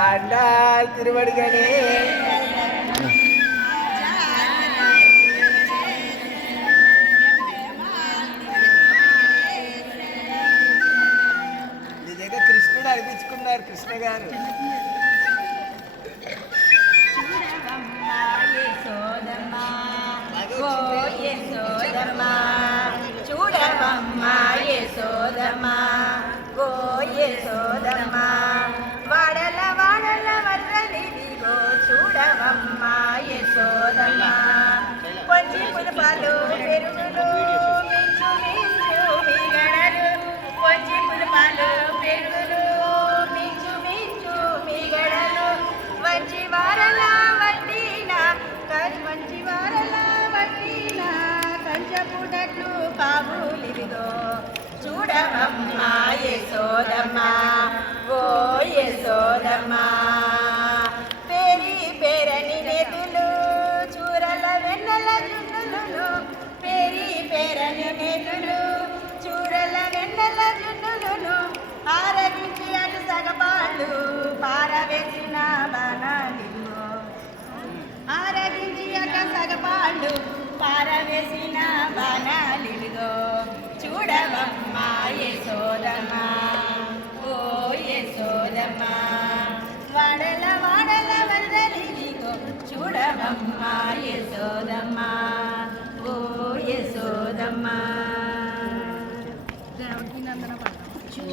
ஆண்டாள் திருவடிகளே నిజంగా కృష్ణుడు అనిపించుకున్నారు కృష్ణ గారు. చూడవమ్మా యశోదమ్మా గో యశోదమ్మా వాడల వాడల వర్రలిదిగో చూడవమ్మా యశోదమ్మా కొంచి పులుపాలు పెరుగులు మించు మించు మిగడలు కొంచి పులుపాలు పెరుగులు మించు మించు మిగడలు వంచి వారల వడ్డీన మంచి వారల వడ్డీన కంచపుటట్లు పావులిదిగో చూడవమ్మా యశోదమ్మా ఓ యశోదమ్మా పేరి పేరని నెతులు చూరల వెన్నెల జున్నులు పేరి పేరని నెతులు చూరల వెన్నెల జున్నులు ఆరగించి అటు సగపాళ్ళు పారవేసిన బాణాలిగో ఆరగించి అటు సగపాళ్ళు పారవేసిన బాణాలిగో చూడవమ్మా యశోదమ్మా ఓ యశోదమ్మా వాడల వాడల వరదలిదిగో చూడవమ్మా యశోదమ్మా ఓ యశోదమ్మా.